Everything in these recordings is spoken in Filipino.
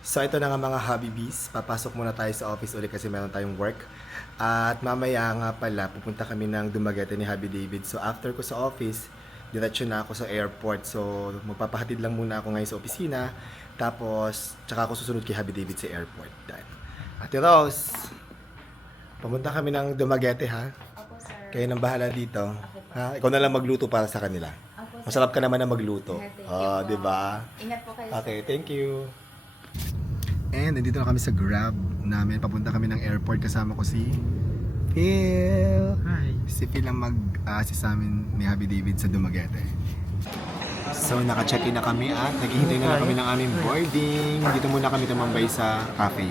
So ito na nga mga hobbybees, papasok muna tayo sa office ulit kasi meron tayong work. At mamaya nga pala, pupunta kami ng Dumaguete ni Hobby David. So after ko sa office, diretsyo na ako sa airport. So magpapahatid lang muna ako ngayon sa opisina. Tapos, tsaka ako susunod kay Hobby David sa airport. Dan. Ate Rose, pumunta kami ng Dumaguete ha? Ako sir. Kayo nang bahala dito. Ha? Ikaw na lang magluto para sa kanila. Masarap ka naman na magluto. Ah, oh, uh, di ba? Ingat po kayo. Okay, thank you. And nandito na kami sa Grab namin. Papunta kami ng airport kasama ko si Phil. Hi. Si Phil ang mag-assist uh, sa amin ni Javi David sa Dumaguete. So naka-check-in na kami at naghihintay na, na kami ng aming boarding. Dito muna kami tumambay sa cafe.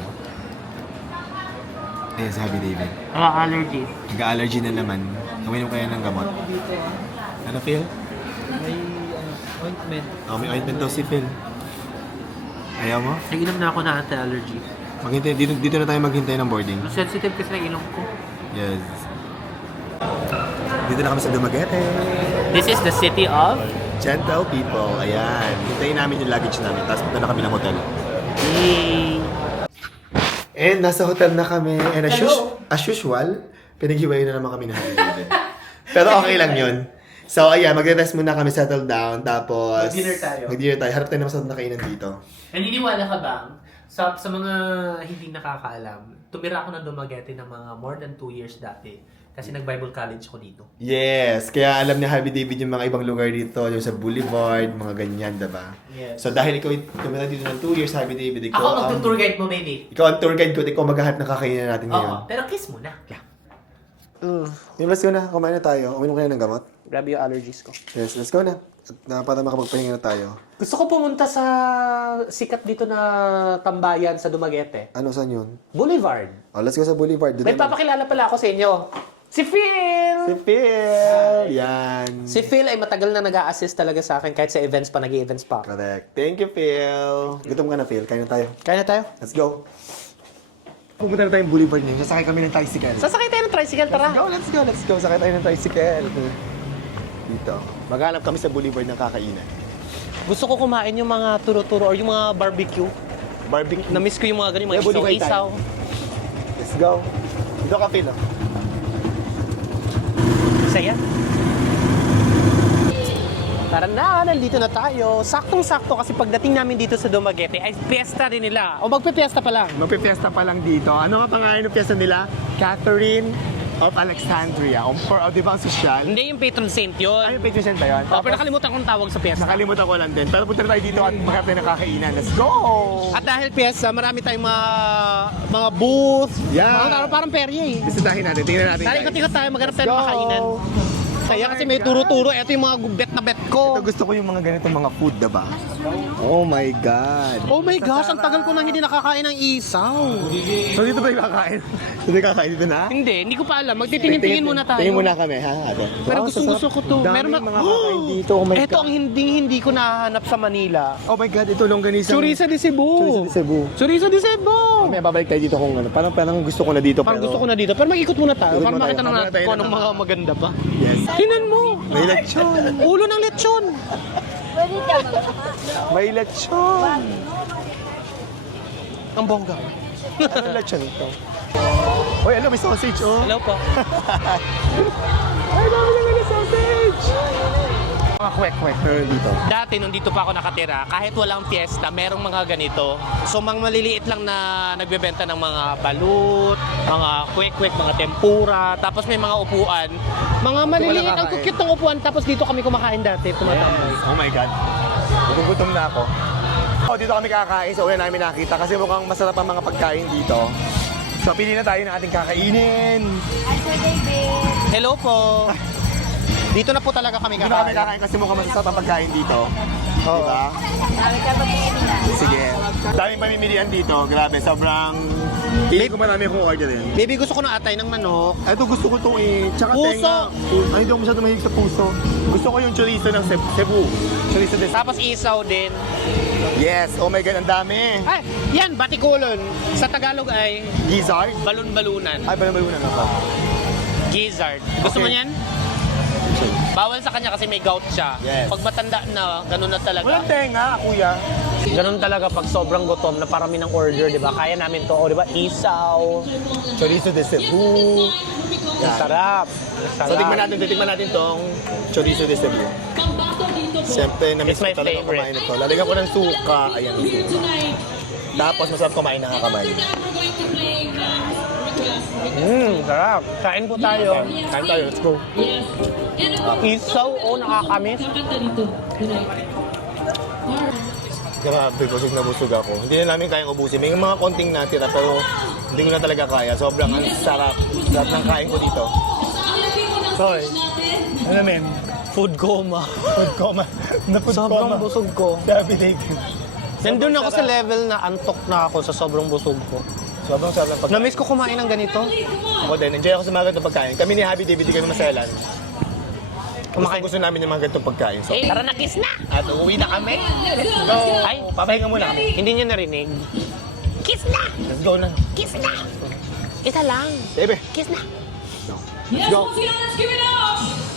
Ayan si Javi David. Nag-allergy. Nag-allergy na naman. Nawin yung kaya ng gamot. Ano Phil? May ointment. Oh, may ointment daw si Phil. Ayaw mo? Nainom Ay, na ako na anti-allergy. Maghintay, dito, dito na tayo maghintay ng boarding. Mas sensitive kasi ng ilong ko. Yes. Dito na kami sa Dumaguete. This is the city of? Gentle people. Ayan. Hintayin namin yung luggage namin. Tapos punta na kami ng hotel. Yay! And nasa hotel na kami. And as, us- as usual, pinaghiwayin na naman kami ng Pero okay lang yun. So, ayan, yeah, magre-rest muna kami, settle down, tapos... Mag-dinner tayo. Mag-dinner tayo. Harap tayo naman na kainan dito. Naniniwala ka ba sa, so, sa so mga hindi nakakaalam, tumira ako ng Dumaguete ng mga more than two years dati. Kasi nag-Bible College ko dito. Yes! Kaya alam ni Harvey David yung mga ibang lugar dito, yung sa Boulevard, mga ganyan, diba? Yes. So dahil ikaw tumira dito ng two years, Harvey David, ikaw... Ako um, ang tour guide mo, baby. Ikaw ang tour guide ko, ikaw maghahat na kakainan natin okay. ngayon. Oo, pero kiss muna. Yeah. Ugh. Invest ko na. Kumain na tayo. Uminom ko na ng gamot. Grabe yung allergies ko. Yes, let's go na. At uh, para makapagpahinga na tayo. Gusto ko pumunta sa sikat dito na tambayan sa Dumaguete. Ano saan yun? Boulevard. Oh, let's go sa Boulevard. Doon May na papakilala know? pala ako sa inyo. Si Phil! Si Phil! Hi. Yan. Si Phil ay matagal na nag-a-assist talaga sa akin kahit sa events pa, nag events pa. Correct. Thank you, Phil. Gutom ka na, Phil. Kain na tayo. Kain na tayo. Let's go. Pumunta na tayo yung boulevard niya. Sasakay kami ng tricycle. Sasakay tayo ng tricycle, tara. Let's go, let's go, let's go. Sasakay tayo ng tricycle. Dito. Maghanap kami sa boulevard ng kakainan. Gusto ko kumain yung mga turo-turo or yung mga barbecue. Barbecue? Na-miss ko yung mga ganyan, mga isaw-isaw. Isaw. Let's go. Dito ka, Pilo. Isaya? Isaya? Tara na, nandito na tayo. Saktong-sakto kasi pagdating namin dito sa Dumaguete ay piyesta din nila. O magpipiesta pa lang. Magpipiesta pa lang dito. Ano ang pangalan ng piyesta nila? Catherine of Alexandria. Um, for, uh, di ba ang social? Hindi, yung patron saint yun. Ay, yung patron saint ba yun? Tapos, oh, pero nakalimutan kong tawag sa piyesta. Nakalimutan ko lang din. Pero punta tayo dito at mm. maghap tayo nakakainan. Let's go! At dahil piyesta, marami tayong mga, mga booth. Yeah. Mga, taro, parang, parang eh. Bisitahin natin. Tingnan natin. Tara, ikot-ikot tayo. Maghanap tayo ng makainan. Let's go! Oh masaya kasi may turo-turo. Ito yung mga bet na bet ko. Ito gusto ko yung mga ganito mga food, diba? Oh my God. Oh my sa gosh, tarap. ang tagal ko nang hindi nakakain ng isaw. Oh, so dito ba yung kakain? So dito kakain dito na? Hindi, hindi ko pa alam. Magtitingin-tingin muna tayo. Tingin muna kami, ha? Pero wow, gusto so, so, gusto ko to. Meron mga oh! kakain dito. Oh my God. Ito ang hindi hindi ko nahanap sa Manila. Oh my God, ito longganisa. Chorizo de Cebu. Chorizo de Cebu. Chorizo de Cebu. Mamaya babalik tayo dito kung ano. Parang, parang gusto ko na dito. Parang gusto ko na dito. Pero mag-ikot muna tayo. Parang makita na natin kung anong mga maganda pa. Yeah. Tinan mo. May ma lechon. Ulo ng lechon. may lechon. Ang bongga. Ay, ano lechon ito? Hoy, hello, may sausage, oh. Hello po. Ay, dami lang na sausage mga kwek-kwek. dito. Dati, nung dito pa ako nakatira, kahit walang fiesta, merong mga ganito. So, mga maliliit lang na nagbebenta ng mga balut, mga kwek-kwek, mga tempura, tapos may mga upuan. Mga maliliit, ang cute ng upuan, tapos dito kami kumakain dati. Tumatambay. Oh my God. Nagugutom na ako. Oh, dito kami kakain so, yan namin nakita kasi mukhang masarap ang mga pagkain dito. So, pili na tayo ng ating kakainin. Hello po. Dito na po talaga kami kakain. Dito kami kakain. kasi mukhang masasat ang pagkain dito. Oo. Oh. Diba? Sige. Dami pa mimilihan dito. Grabe, sobrang... Hindi ko marami akong order yun. Maybe gusto ko ng atay ng manok. Ito gusto ko itong eh. Tsaka puso! Tenga. Ay, hindi ako masyado mahilig sa puso. Gusto ko yung chorizo ng Cebu. Chorizo din. Tapos isaw din. Yes. Oh my God, ang dami. Ay, yan, batikulon. Sa Tagalog ay... Gizzard? Balon-balunan. Ay, balon-balunan ako. Gizzard. Gusto okay. mo yan? Johnson. Bawal sa kanya kasi may gout siya. Yes. Pag matanda na, ganun na talaga. Walang tenga, kuya. Ganun talaga pag sobrang gutom na parami ng order, di ba? Kaya namin to. O, oh, di ba? Isaw. Chorizo de Cebu. Yeah. Sarap. Sarap. So, tingnan natin, tingnan natin tong chorizo de Cebu. Siyempre, namiss ko talaga favorite. kumain ito. Lalagyan ko ng suka. Ayan, suka. Diba? Tapos, masarap kumain ng kamay. Mmm, sarap. Kain po tayo. Yes. Kain yes. tayo. Let's go. Yes. Iso o oh, nakakamis? Grabe, yes. busog na busog ako. Hindi na namin kayang ubusin. May mga konting natira pero hindi ko na talaga kaya. Sobrang yes. ang sarap sarap, yes. sarap. sarap ng kain ko dito. Sorry. Ano namin? Food coma. food coma. na food sobrang coma. busog ko. Sabi na ako sa level na antok na ako sa sobrang busog ko. Sobrang sarap ng pagkain. Namiss no, ko kumain ng ganito. oh, dahil enjoy ako sa mga ganitong pagkain. Kami ni Happy David, di kami masailan. Kumakain. Gusto, gusto namin yung mga ganitong pagkain. So, eh, tara na, kiss na! At uuwi na kami. Let's go! Ay, papahinga muna kami. Hindi niya narinig. Kiss na! Let's go na. Kiss na! Isa lang. Baby. Kiss na. Let's go. let's give